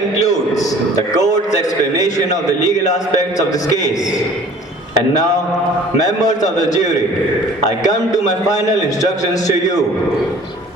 concludes the court's explanation of the legal aspects of this case. And now, members of the jury, I come to my final instructions to you.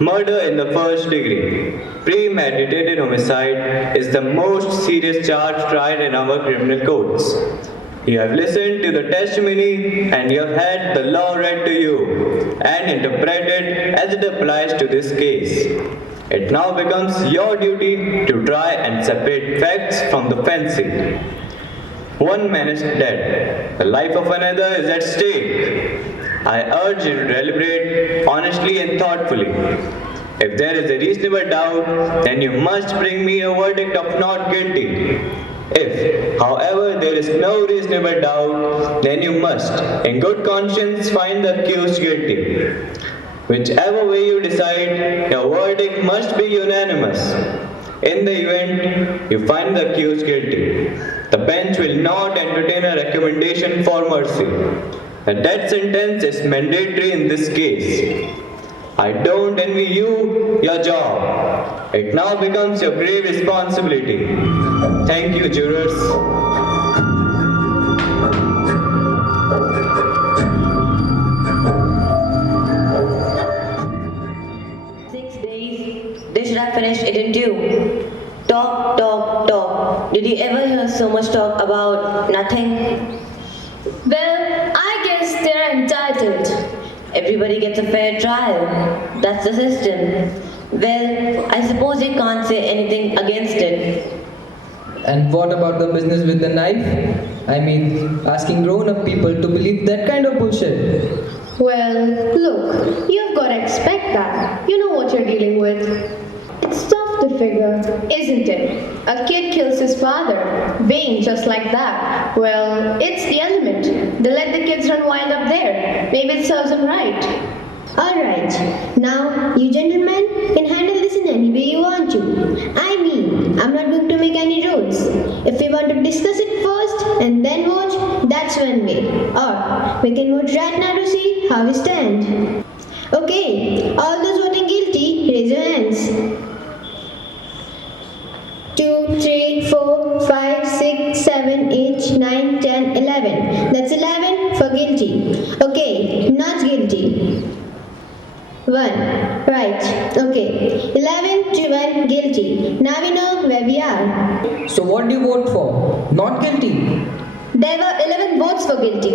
Murder in the first degree, premeditated homicide, is the most serious charge tried in our criminal courts. You have listened to the testimony and you have had the law read to you and interpreted as it applies to this case. It now becomes your duty to try and separate facts from the fancy. One man is dead. The life of another is at stake. I urge you to deliberate honestly and thoughtfully. If there is a reasonable doubt, then you must bring me a verdict of not guilty. If, however, there is no reasonable doubt, then you must, in good conscience, find the accused guilty. Whichever way you decide, your verdict must be unanimous. In the event you find the accused guilty, the bench will not entertain a recommendation for mercy. The death sentence is mandatory in this case. I don't envy you your job. It now becomes your grave responsibility. Thank you, jurors. 6 days. They should have finished it in 2. Talk, talk, talk. Did you ever hear so much talk about nothing? Well, I guess they're entitled. Everybody gets a fair trial. That's the system. Well, I suppose you can't say anything against it. And what about the business with the knife? I mean, asking grown-up people to believe that kind of bullshit. Well, look, you've got to expect that. You know what you're dealing with. It's tough to figure, isn't it? A kid kills his father, Wayne, just like that. Well, it's the element. They let the kids run wild up there. Maybe it serves them right. Alright, now you gentlemen can handle this in any way you want to. I mean, I'm not going to make any rules. If we want to discuss it first and then vote, that's one way. Or we can vote right now to see how we stand. Okay, all those voting guilty, raise your hands. 2, 3, 4, 5, 6, 7, 8, 9, 10, 11. That's 11 for guilty. Okay, not guilty. 1. Right. Okay. 11 to 1 guilty. Now we know where we are. So what do you vote for? Not guilty? There were 11 votes for guilty.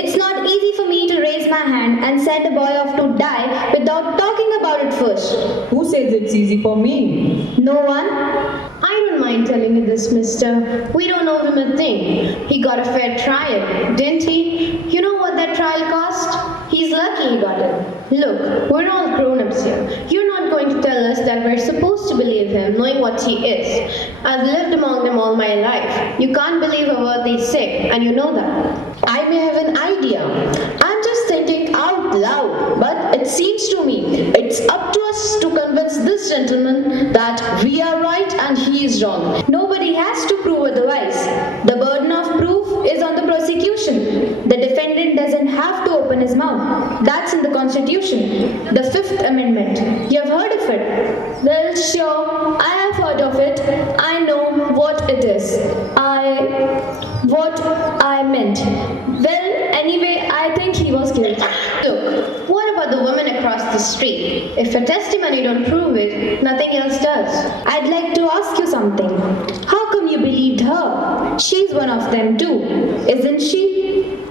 It's not easy for me to raise my hand and send a boy off to die without talking about it first. Who says it's easy for me? No one? I don't mind telling you this, mister. We don't owe him a thing. He got a fair trial, didn't he? You know what that trial cost? He's lucky he got it. Look, we're all grown-ups here. You're not going to tell us that we're supposed to believe him, knowing what he is. I've lived among them all my life. You can't believe a word they say, and you know that. I may have an idea. I'm just thinking out loud, but it seems to me it's up to us to convince this gentleman that we are right and he is wrong. Nobody has to prove otherwise. The burden of proof is on the prosecution. The defendant doesn't have to open his mouth. That's in the Constitution. The 5th Amendment. You have heard of it? Well, sure, I have heard of it. I know what it is. What I meant. Well, anyway, I think he was guilty. Look, what about the woman across the street? If her testimony don't prove it, nothing else does. I'd like to ask you something. How come you believed her? She's one of them too, isn't she?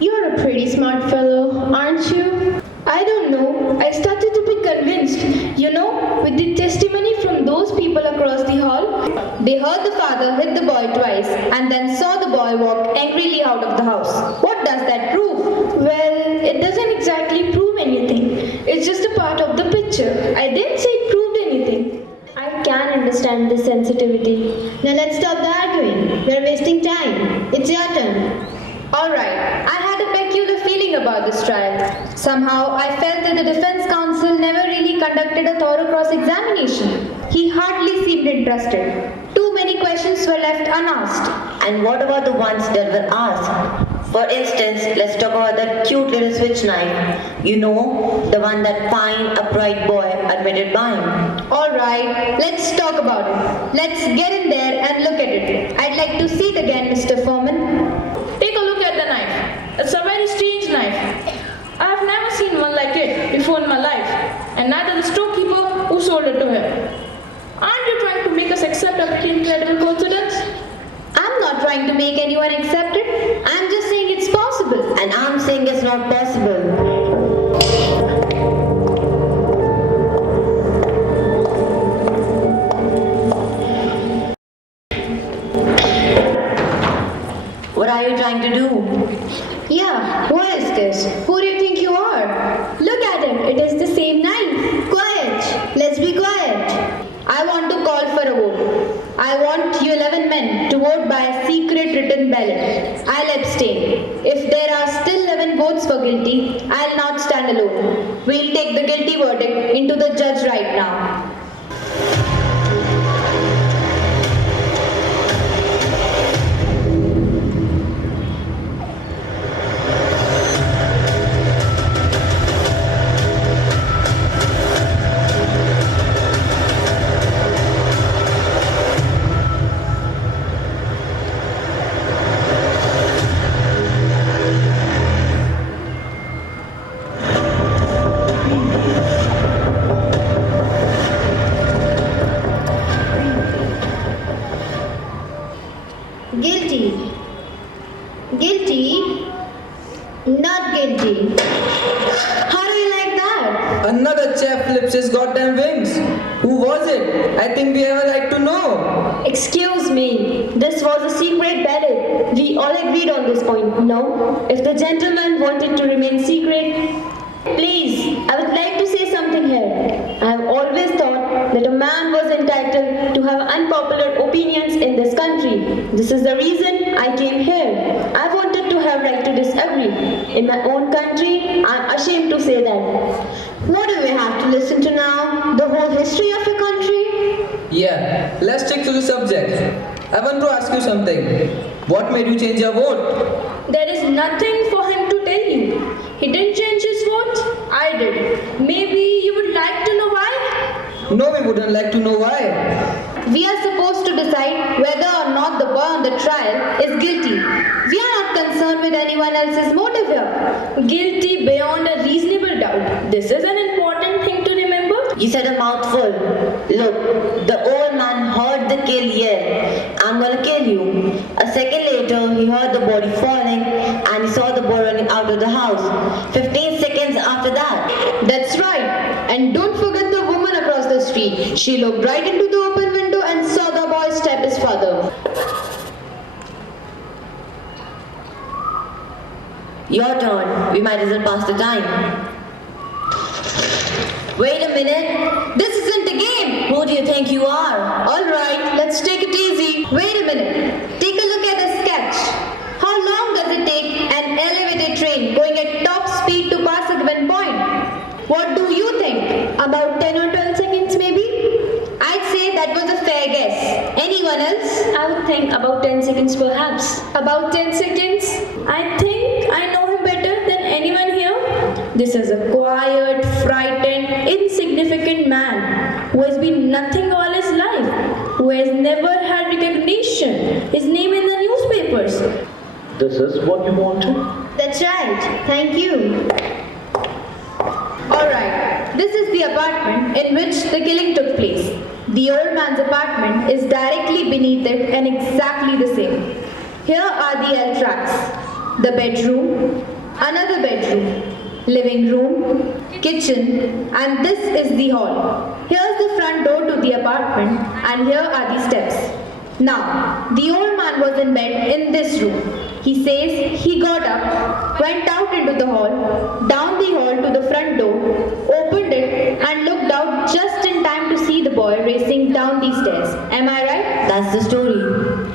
You're a pretty smart fellow, aren't you? I don't know. I started to be convinced. You know, with the testimony from those people across the hall, they heard the father hit the boy twice and then saw the boy walk angrily out of the house. What does that prove? Well, it doesn't exactly prove anything. It's just a part of the picture. I didn't say it proved anything. I can understand this sensitivity. Now let's stop the arguing. We're wasting time. It's your turn. Alright, I had a peculiar feeling about this trial. Somehow, I felt that the defense counsel never really conducted a thorough cross-examination. He hardly seemed interested. Too many questions were left unasked. And what about the ones that were asked? For instance, let's talk about that cute little switch knife. You know, the one that fine, upright boy admitted buying. Alright, let's talk about it. Let's get in there and look at it. I'd like to see it again, Mr. Foreman. Take a look at the knife. It's a very strange knife. I have never seen one like it before in my life, and neither the storekeeper who sold it to him. Aren't you trying to make us accept a pretty incredible coincidence? I'm not trying to make anyone accept it. I'm just saying it's possible. And I'm saying it's not possible. What are you trying to do? Yeah, what is this? Who do you think you are? Look at it. It is the same knife. Quiet! Let's be quiet. I want to call for a vote. I want you 11 men to vote by a secret written ballot. I'll abstain. If there are still 11 votes for guilty, I'll not stand alone. We'll take the guilty verdict into the judge right now. Guilty. Guilty. Not guilty. How do you like that? Another chap flips his goddamn wings. Who was it? I think we have a right to know. Excuse me, this was a secret ballot. We all agreed on this point, no? If the gentleman wanted to remain secret, please, I would like to say something here. I have always thought that a man was entitled to have unpopular opinions in this country. This is the reason I came here. I wanted to have right to disagree. In my own country, I am ashamed to say that. What do we have to listen to now? The whole history of your country? Yeah, let's stick to the subject. I want to ask you something. What made you change your vote? There is nothing for him to tell you. He didn't change his vote. I did. Maybe you would like to know why? No, we wouldn't like to know why. We are supposed to decide whether or not the boy on the trial is guilty. We are not concerned with anyone else's motive here. Guilty beyond a reasonable doubt. This is an important thing to remember. You said a mouthful. Look, the old man heard the kill yell, "I'm gonna kill you." A second later, he heard the body falling and he saw the boy running out of the house. 15 seconds after that. That's right. And don't forget the woman across the street. She looked right into the open window and saw the boy stab his father. Your turn. We might as well pass the time. Wait a minute. This isn't a game. Who do you think you are? Alright, let's take it easy. Wait a minute. Take a look at the sketch. How long does it take an elevated train going at top speed to pass a given point? What do you think? About 10 or 12 seconds maybe? I'd say that was a fair guess. Anyone else? I would think about 10 seconds perhaps. About 10 seconds? I think I know him better than anyone here. This is a quiet, frightened, insignificant man who has been nothing all his life, who has never had recognition, his name in the newspapers. This is what you wanted? That's right. Thank you. Alright, this is the apartment in which the killing took place. The old man's apartment is directly beneath it and exactly the same. Here are the L tracks. The bedroom, another bedroom, living room, kitchen, and this is the hall. Here's the front door to the apartment and here are the steps. Now, the old man was in bed in this room. He says he got up, went out into the hall, down the hall to the front door, opened it and looked out just in time to see the boy racing down the stairs. Am I right? That's the story.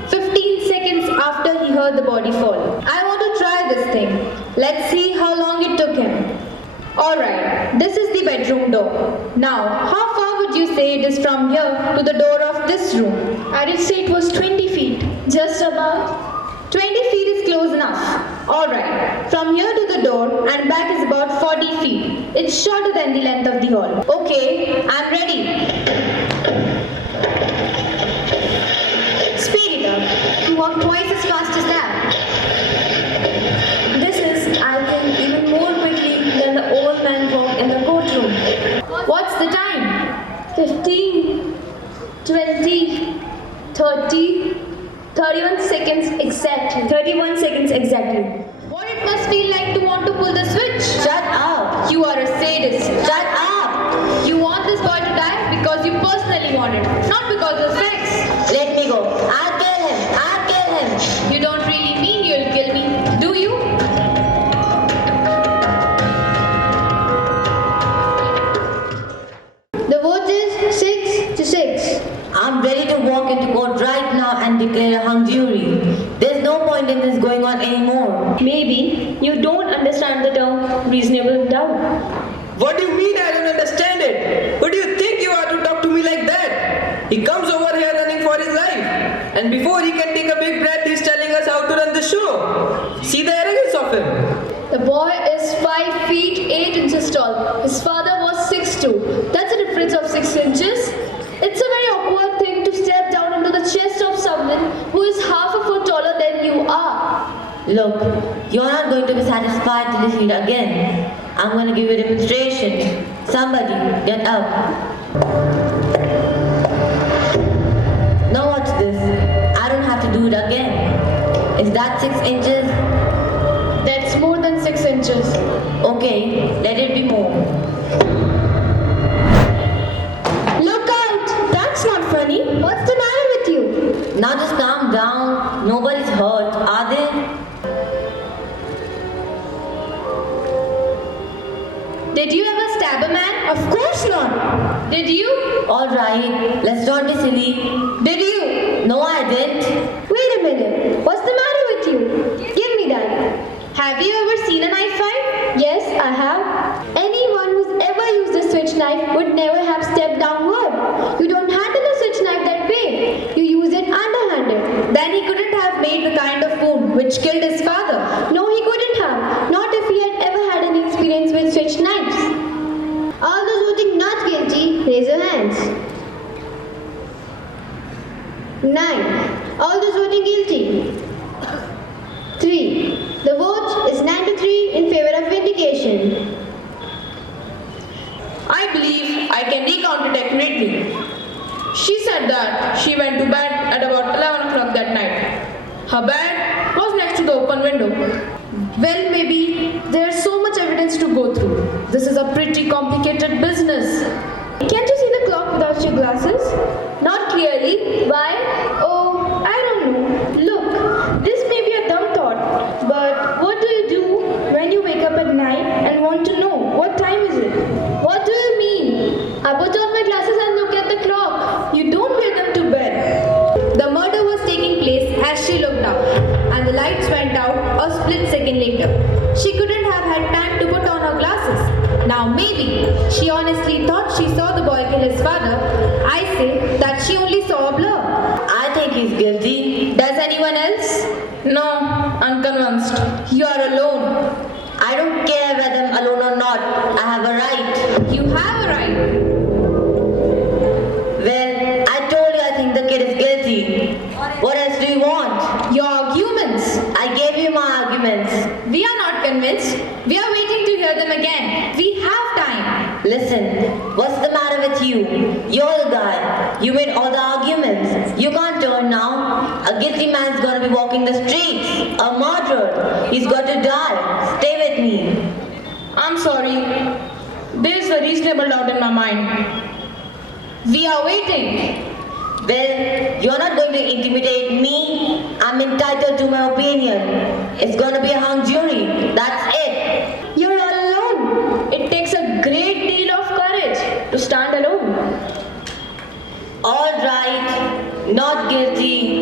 15 seconds after he heard the body fall. I want to try this thing. Let's see how long it took him. Alright, this is the bedroom door. Now, how far would you say it is from here to the door of this room? I did say it was 20 feet. Just about 20 feet is close enough. Alright, from here to the door and back is about 40 feet. It's shorter than the length of the hall. Okay, I'm ready. Speed it up. You walk twice as fast as that. This is, I think, even more quickly than the old man walked in the courtroom. What's the time? 15, 20, 30, 31 seconds exactly. 31 seconds exactly. What it must feel like to want to pull the switch. Shut up! You are a sadist. Shut up! You want this boy to die because you personally want it, not because of sex. Let me go. I'll kill him. I'll kill him. You don't really mean you'll kill me, do you? The vote is 6 to 6. I'm ready to walk into court right now and declare a hung jury. There's no point in this going on anymore. Maybe you don't understand the term reasonable doubt. What do you mean I don't understand it? Who do you think you are to talk to me like that? He comes over here running for his life. And before he can take a big breath, he's telling us how to run the show. See the arrogance of him. The boy is 5 feet 8 inches tall. His father was 6'2". That's a difference of 6 inches. It's a very awkward thing to step down into the chest of someone who is half a foot taller than you are. Look, you're not going to be satisfied to defeat again. I'm going to give you a demonstration. Somebody, get up. Now watch this. I don't have to do it again. Is that 6 inches? That's more than 6 inches. Okay, let it be more. Look out! That's not funny. What's the matter with you? Now just calm down. Nobody's hurt, are they? Did you ever stab a man? Of course not. Did you? Alright, let's not be silly. Did you? No, I didn't. Wait a minute. What's the matter with you? Give me that. Have you ever seen a knife fight? Yes, I have. Anyone who's ever used a switch knife would never have stepped downward. You don't handle a switch knife that way. You use it underhanded. Then he couldn't have made the kind of wound which killed his father. No, he couldn't have. Not if he had ever had any experience with switch knives. All those voting not guilty, raise your hands. 9. All those voting guilty. 3. The vote is 9 to 3 in favor of vindication. I believe I can recount it accurately. She said that she went to bed at about 11 o'clock that night. Her bed was next to the open window. Well, maybe there's so much evidence to go through. This is a pretty complicated business. Can't you see the clock without your glasses? Not clearly. Why? Oh, I don't know. Look, this may be a dumb thought, but what do you do when you wake up at night and want to know what time is it? What do you mean? I put on my glasses and look at the clock. You don't wear them to bed. The murder was taking place as she looked up, and the lights went out a split second later. She couldn't have had time to put on her glasses. Now maybe she honestly thought she saw the boy kill his father. I say that she only saw a blur. I think he's guilty. Does anyone else? No, unconvinced. You are alone. I don't care whether I'm alone or not. I have a right. You have a right. Well, I told you I think the kid is guilty. What else do you want? Your arguments. I gave you my arguments. We are not convinced. We are waiting to hear them again. We have time. Listen, what's the matter with you? You're the guy. You made all the arguments. You can't turn now. A guilty man's gonna be walking the streets. A murderer. He's got to die. Stay with me. I'm sorry. There's a reasonable doubt in my mind. We are waiting. Well, you're not going to intimidate me. I'm entitled to my opinion. It's gonna be a hung jury. That's it. You're all alone. It takes a great deal of courage to stand alone. All right. Not guilty.